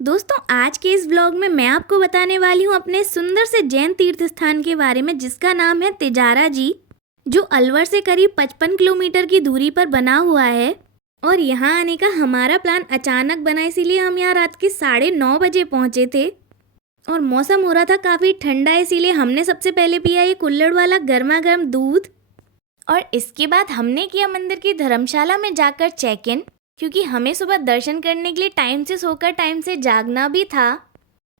दोस्तों आज के इस व्लॉग में मैं आपको बताने वाली हूँ अपने सुंदर से जैन तीर्थ स्थान के बारे में, जिसका नाम है तेजारा जी, जो अलवर से करीब 55 किलोमीटर की दूरी पर बना हुआ है। और यहाँ आने का हमारा प्लान अचानक बना, इसीलिए हम यहाँ रात के 9:30 बजे पहुँचे थे और मौसम हो रहा था काफ़ी ठंडा, इसीलिए हमने सबसे पहले पिया ये कुल्हड़ वाला गर्मा गर्म दूध। और इसके बाद हमने किया मंदिर की धर्मशाला में जाकर चेक इन, क्योंकि हमें सुबह दर्शन करने के लिए टाइम से सोकर टाइम से जागना भी था।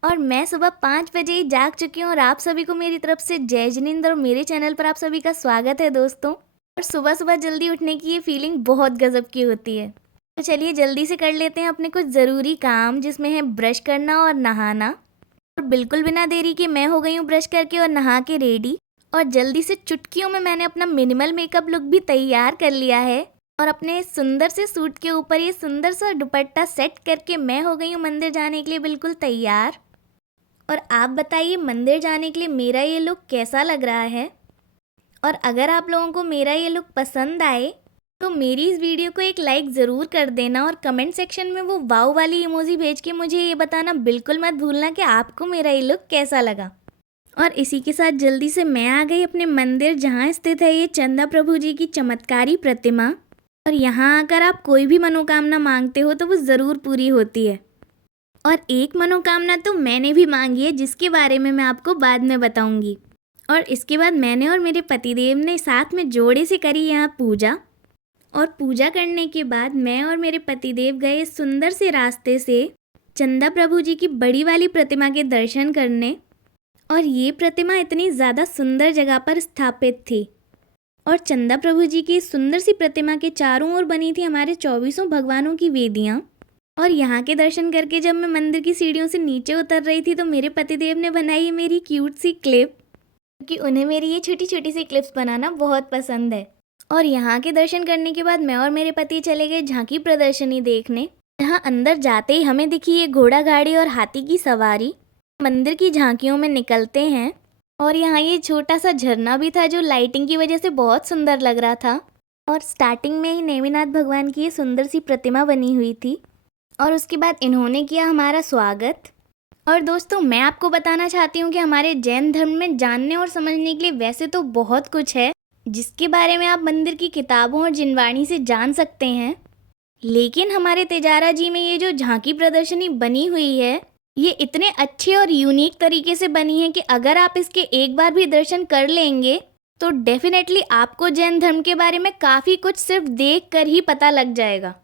और मैं सुबह 5 बजे ही जाग चुकी हूँ और आप सभी को मेरी तरफ से जय जिनेंद्र और मेरे चैनल पर आप सभी का स्वागत है दोस्तों। और सुबह सुबह जल्दी उठने की ये फीलिंग बहुत गजब की होती है। तो चलिए जल्दी से कर लेते हैं अपने कुछ ज़रूरी काम, जिसमें है ब्रश करना और नहाना। और बिल्कुल बिना देरी के मैं हो गई हूँ ब्रश करके और नहा के रेडी। और जल्दी से चुटकियों में मैंने अपना मिनिमल मेकअप लुक भी तैयार कर लिया है और अपने सुंदर से सूट के ऊपर ये सुंदर सा दुपट्टा सेट करके मैं हो गई हूँ मंदिर जाने के लिए बिल्कुल तैयार। और आप बताइए मंदिर जाने के लिए मेरा ये लुक कैसा लग रहा है। और अगर आप लोगों को मेरा ये लुक पसंद आए तो मेरी इस वीडियो को एक लाइक ज़रूर कर देना और कमेंट सेक्शन में वो वाव वाली इमोजी भेज के मुझे ये बताना बिल्कुल मत भूलना कि आपको मेरा ये लुक कैसा लगा। और इसी के साथ जल्दी से मैं आ गई अपने मंदिर, जहाँ स्थित है ये चंदा प्रभु जी की चमत्कारी प्रतिमा। और यहाँ आकर आप कोई भी मनोकामना मांगते हो तो वो ज़रूर पूरी होती है। और एक मनोकामना तो मैंने भी मांगी है, जिसके बारे में मैं आपको बाद में बताऊंगी। और इसके बाद मैंने और मेरे पतिदेव ने साथ में जोड़े से करी यहाँ पूजा। और पूजा करने के बाद मैं और मेरे पतिदेव गए सुंदर से रास्ते से चंदा प्रभु जी की बड़ी वाली प्रतिमा के दर्शन करने। और ये प्रतिमा इतनी ज़्यादा सुंदर जगह पर स्थापित थी और चंदा प्रभु जी की सुंदर सी प्रतिमा के चारों ओर बनी थी हमारे 24 भगवानों की वेदियाँ। और यहाँ के दर्शन करके जब मैं मंदिर की सीढ़ियों से नीचे उतर रही थी तो मेरे पतिदेव ने बनाई है मेरी क्यूट सी क्लिप, क्योंकि उन्हें मेरी ये छोटी छोटी सी क्लिप्स बनाना बहुत पसंद है। और यहाँ के दर्शन करने के बाद मैं और मेरे पति चले गए झांकी प्रदर्शनी देखने, जहाँ अंदर जाते ही हमें दिखी ये घोड़ा गाड़ी और हाथी की सवारी। मंदिर की झांकियों में निकलते हैं और यहाँ ये छोटा सा झरना भी था जो लाइटिंग की वजह से बहुत सुंदर लग रहा था। और स्टार्टिंग में ही नेमिनाथ भगवान की ये सुंदर सी प्रतिमा बनी हुई थी और उसके बाद इन्होंने किया हमारा स्वागत। और दोस्तों मैं आपको बताना चाहती हूँ कि हमारे जैन धर्म में जानने और समझने के लिए वैसे तो बहुत कुछ है, जिसके बारे में आप मंदिर की किताबों और जिनवाणी से जान सकते हैं। लेकिन हमारे तेजारा जी में ये जो झांकी प्रदर्शनी बनी हुई है, ये इतने अच्छे और यूनिक तरीके से बनी है कि अगर आप इसके एक बार भी दर्शन कर लेंगे तो डेफिनेटली आपको जैन धर्म के बारे में काफ़ी कुछ सिर्फ देख कर ही पता लग जाएगा।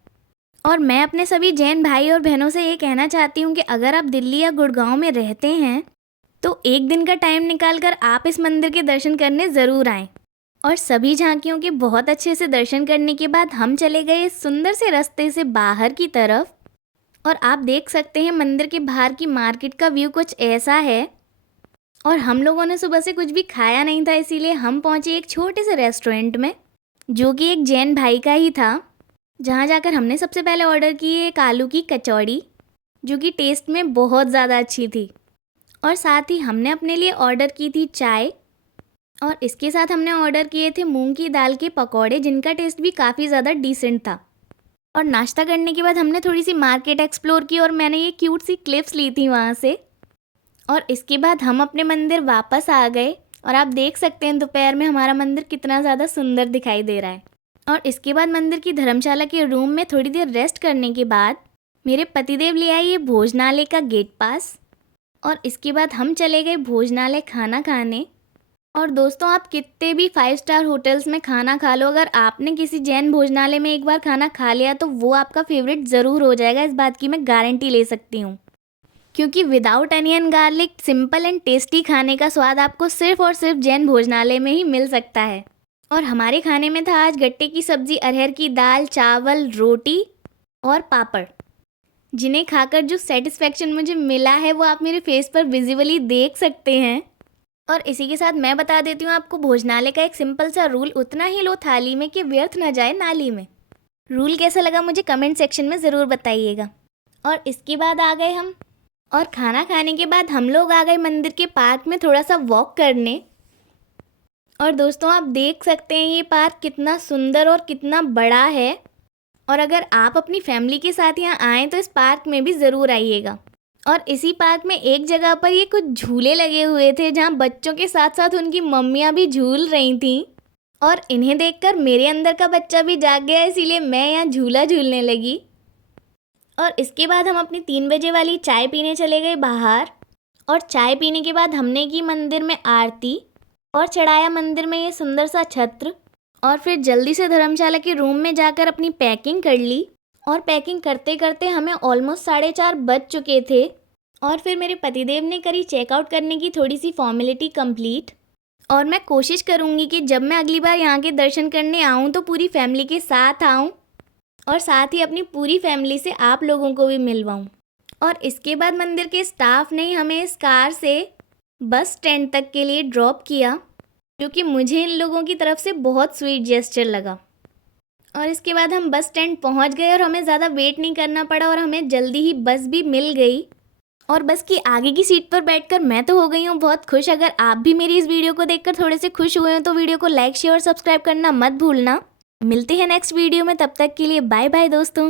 और मैं अपने सभी जैन भाई और बहनों से ये कहना चाहती हूँ कि अगर आप दिल्ली या गुड़गांव में रहते हैं तो एक दिन का टाइम निकाल कर आप इस मंदिर के दर्शन करने ज़रूर आएँ। और सभी झांकियों के बहुत अच्छे से दर्शन करने के बाद हम चले गए इस सुंदर से रास्ते से बाहर की तरफ। और आप देख सकते हैं मंदिर के बाहर की मार्केट का व्यू कुछ ऐसा है। और हम लोगों ने सुबह से कुछ भी खाया नहीं था, इसीलिए हम पहुंचे एक छोटे से रेस्टोरेंट में, जो कि एक जैन भाई का ही था, जहां जाकर हमने सबसे पहले ऑर्डर की एक आलू की कचौड़ी, जो कि टेस्ट में बहुत ज़्यादा अच्छी थी। और साथ ही हमने अपने लिए ऑर्डर की थी चाय और इसके साथ हमने ऑर्डर किए थे मूँग की दाल के पकौड़े, जिनका टेस्ट भी काफ़ी ज़्यादा डिसेंट था। और नाश्ता करने के बाद हमने थोड़ी सी मार्केट एक्सप्लोर की और मैंने ये क्यूट सी क्लिप्स ली थी वहाँ से। और इसके बाद हम अपने मंदिर वापस आ गए और आप देख सकते हैं दोपहर में हमारा मंदिर कितना ज़्यादा सुंदर दिखाई दे रहा है। और इसके बाद मंदिर की धर्मशाला के रूम में थोड़ी देर रेस्ट करने के बाद मेरे पतिदेव ले आए ये भोजनालय का गेट पास। और इसके बाद हम चले गए भोजनालय खाना खाने। और दोस्तों आप कितने भी 5 स्टार होटल्स में खाना खा लो, अगर आपने किसी जैन भोजनालय में एक बार खाना खा लिया तो वो आपका फेवरेट ज़रूर हो जाएगा, इस बात की मैं गारंटी ले सकती हूँ। क्योंकि without onion garlic simple and tasty खाने का स्वाद आपको सिर्फ और सिर्फ जैन भोजनालय में ही मिल सकता है। और हमारे खाने में था आज गट्टे की सब्ज़ी, अरहर की दाल, चावल, रोटी और पापड़, जिन्हें खाकर जो सेटिस्फेक्शन मुझे मिला है वो आप मेरे फेस पर विजिबली देख सकते हैं। और इसी के साथ मैं बता देती हूँ आपको भोजनालय का एक सिंपल सा रूल, उतना ही लो थाली में कि व्यर्थ ना जाए नाली में। रूल कैसा लगा मुझे कमेंट सेक्शन में ज़रूर बताइएगा। और इसके बाद आ गए हम, और खाना खाने के बाद हम लोग आ गए मंदिर के पार्क में थोड़ा सा वॉक करने। और दोस्तों आप देख सकते हैं ये पार्क कितना सुंदर और कितना बड़ा है। और अगर आप अपनी फैमिली के साथ यहाँ आएँ तो इस पार्क में भी ज़रूर आइएगा। और इसी पार्क में एक जगह पर ये कुछ झूले लगे हुए थे जहाँ बच्चों के साथ साथ उनकी मम्मियाँ भी झूल रही थीं। और इन्हें देखकर मेरे अंदर का बच्चा भी जाग गया, इसीलिए मैं यहाँ झूला झूलने लगी। और इसके बाद हम अपनी 3 बजे वाली चाय पीने चले गए बाहर। और चाय पीने के बाद हमने की मंदिर में आरती और चढ़ाया मंदिर में ये सुंदर सा छत्र। और फिर जल्दी से धर्मशाला के रूम में जाकर अपनी पैकिंग कर ली। और पैकिंग करते करते हमें ऑलमोस्ट 4:30 बज चुके थे। और फिर मेरे पतिदेव ने करी चेकआउट करने की थोड़ी सी फॉर्मेलिटी कंप्लीट। और मैं कोशिश करूँगी कि जब मैं अगली बार यहाँ के दर्शन करने आऊँ तो पूरी फैमिली के साथ आऊँ और साथ ही अपनी पूरी फैमिली से आप लोगों को भी मिलवाऊँ। और इसके बाद मंदिर के स्टाफ ने हमें इस कार से बस स्टैंड तक के लिए ड्रॉप किया, क्योंकि मुझे इन लोगों की तरफ से बहुत स्वीट जेस्चर लगा। और इसके बाद हम बस स्टैंड पहुंच गए और हमें ज़्यादा वेट नहीं करना पड़ा और हमें जल्दी ही बस भी मिल गई। और बस की आगे की सीट पर बैठकर मैं तो हो गई हूँ बहुत खुश। अगर आप भी मेरी इस वीडियो को देखकर थोड़े से खुश हुए हो तो वीडियो को लाइक शेयर और सब्सक्राइब करना मत भूलना। मिलते हैं नेक्स्ट वीडियो में, तब तक के लिए बाय बाय दोस्तों।